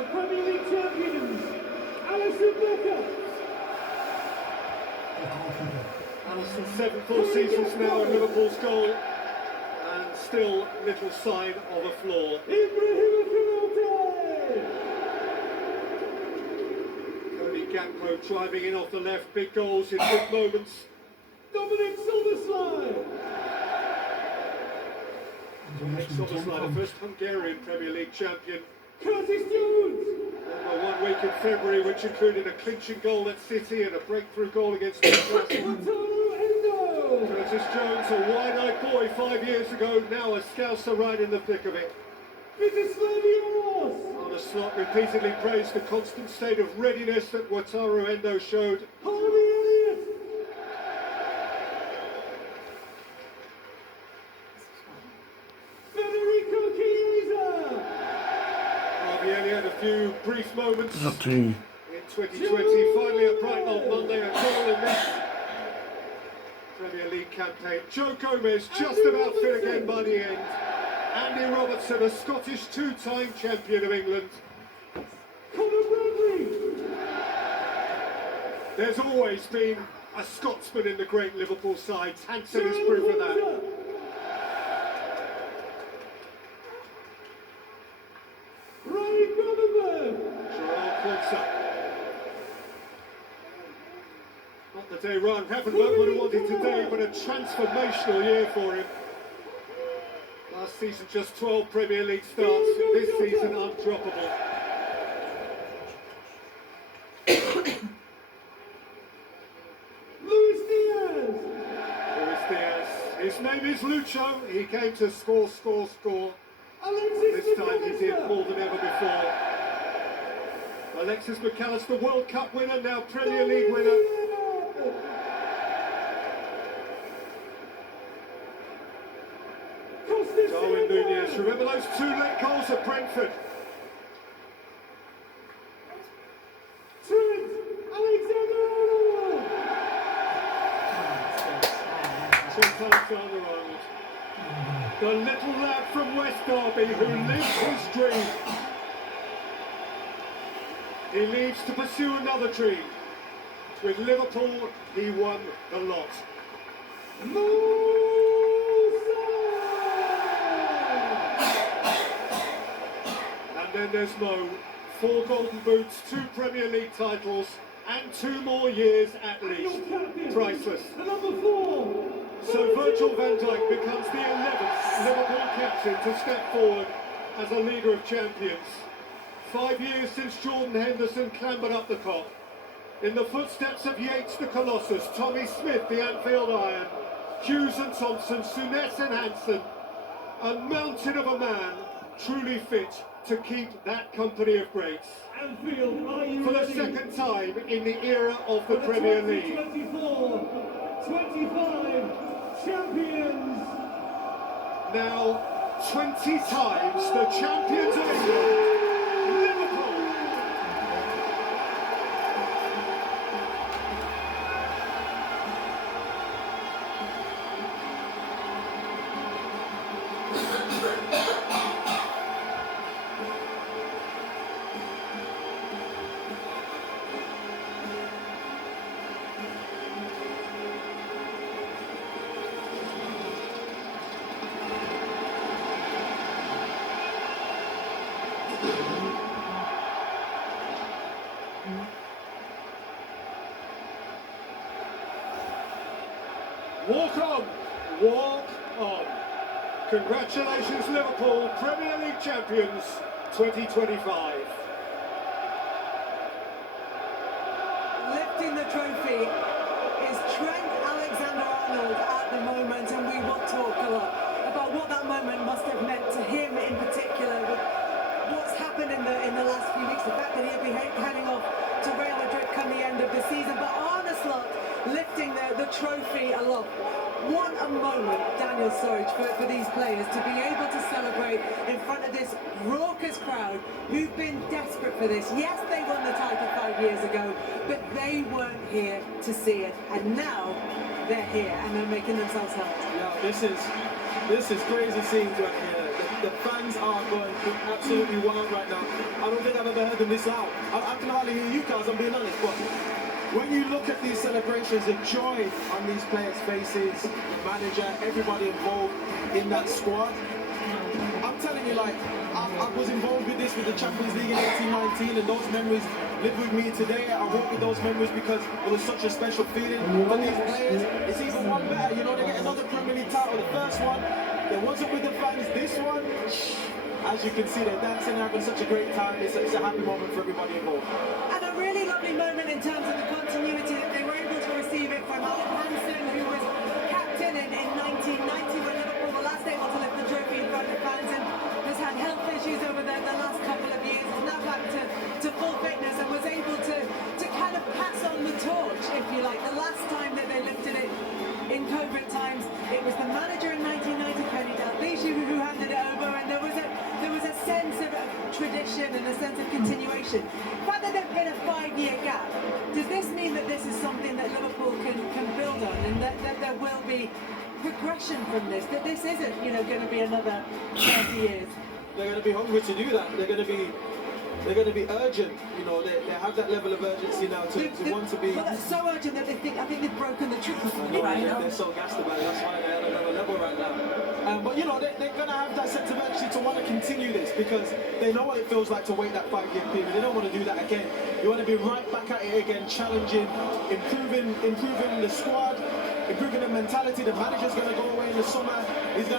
the Premier League champions, Alisson Becker. Alisson, 7 full seasons now in Liverpool's goal, and still little sign of a flaw. Cody Gakpo driving in off the left, big goals in big moments. Dominic Szoboszlai. Dominic Szoboszlai, the first Hungarian Premier League champion. Curtis Jones. Over 1 week in February, which included a clinching goal at City and a breakthrough goal against Liverpool. Curtis Jones, a wide-eyed boy 5 years ago, now a Scouser right in the thick of it. On the slot, repeatedly praised the constant state of readiness that Wataru Endo showed. Had a few brief moments in 2020, finally at Brighton on Monday, a goal in this Premier League campaign. Joe Gomez just about fit again by the end. Andy Robertson, a Scottish 2-time champion of England. There's always been a Scotsman in the great Liverpool sides. HANSEN is proof of that. Not the day Ryan Havenworth would have wanted today, but a transformational year for him. Last season just 12 Premier League starts, this season undroppable. Luis Diaz. His name is Lucho. He came to score. This time he did more than ever before. Alexis McAllister, World Cup winner, now Premier League winner. Darwin Núñez, remember those 2 late goals at Brentford? Trent Alexander-Arnold. Trent Alexander-Arnold. The little lad from West Derby who lives his dream. He leaves to pursue another dream. With Liverpool, he won the lot. And then there's Mo. 4 golden boots, 2 Premier League titles, and 2 more years at least. Priceless. So Virgil van Dijk becomes the 11th Liverpool captain to step forward as a leader of champions. 5 years since Jordan Henderson clambered up the Kop. In the footsteps of Yates the Colossus, Tommy Smith the Anfield Iron, Hughes and Thompson, Souness and HANSEN, a mountain of a man truly fit to keep that company of greats. Anfield, are you for the ready? second time in the era of the Premier League. 24-25 champions. Now 20 times the champions of England. Walk on, walk on. Congratulations Liverpool, Premier League champions 2025. Lifting the trophy is Trent Alexander-Arnold at the moment, and we will talk a lot about what that moment must have meant to him in particular, with what's happened in the last few weeks, the fact that he'll be heading off to Real Madrid come the end of the season, but Arne Slot lifting the trophy aloft. What a moment, Daniel Sturridge, for these players to be able to celebrate in front of this raucous crowd who've been desperate for this. Yes, they won the title 5 years ago, but they weren't here to see it, and now they're here and they're making themselves heard. Yeah, this is crazy scenes right here. The fans are going absolutely wild right now. I don't think I've ever heard holding this out. I can hardly hear you guys, I'm being honest, but when you look at these celebrations, the joy on these players' faces, the manager, everybody involved in that squad, I'm telling you, like, I was involved with this with the Champions League in 1819, and those memories live with me today. I walk with those memories because it was such a special feeling. For these players, it's even one better. You know, they get another Premier League title. The first one, there wasn't with the fans. This one, as you can see, they're dancing and having such a great time. It's a happy moment for everybody involved. And a really lovely moment in terms of the continuity that they were able to receive it from HANSEN, who was captain in 1990 when Liverpool were last able to lift the trophy in front of fans, and has had health issues over the last couple of years, is now back to full fitness and was able to kind of pass on the torch, if you like. The last time that they lifted it in COVID times, it was the manager in 1990, Kenny Dalglish, who handed it over, and there was a sense of tradition and a sense of continuation. The fact that there's been a 5-year gap, does this mean that this is something that Liverpool can build on, and that there will be progression from this, that this isn't, you know, going to be another 30 years? They're going to be hungry to do that. They're going to be urgent. You know, they have that level of urgency now to want to be. Well, that's so urgent that I think they've broken the truth. They're so gassed about it. That's why they're at another level right now. But you know, they're going to have that sense of urgency to want to continue this because they know what it feels like to wait that 5-year period. They don't want to do that again. You want to be right back at it again, challenging, improving the squad, improving the mentality. The manager's going to go away in the summer. He's going to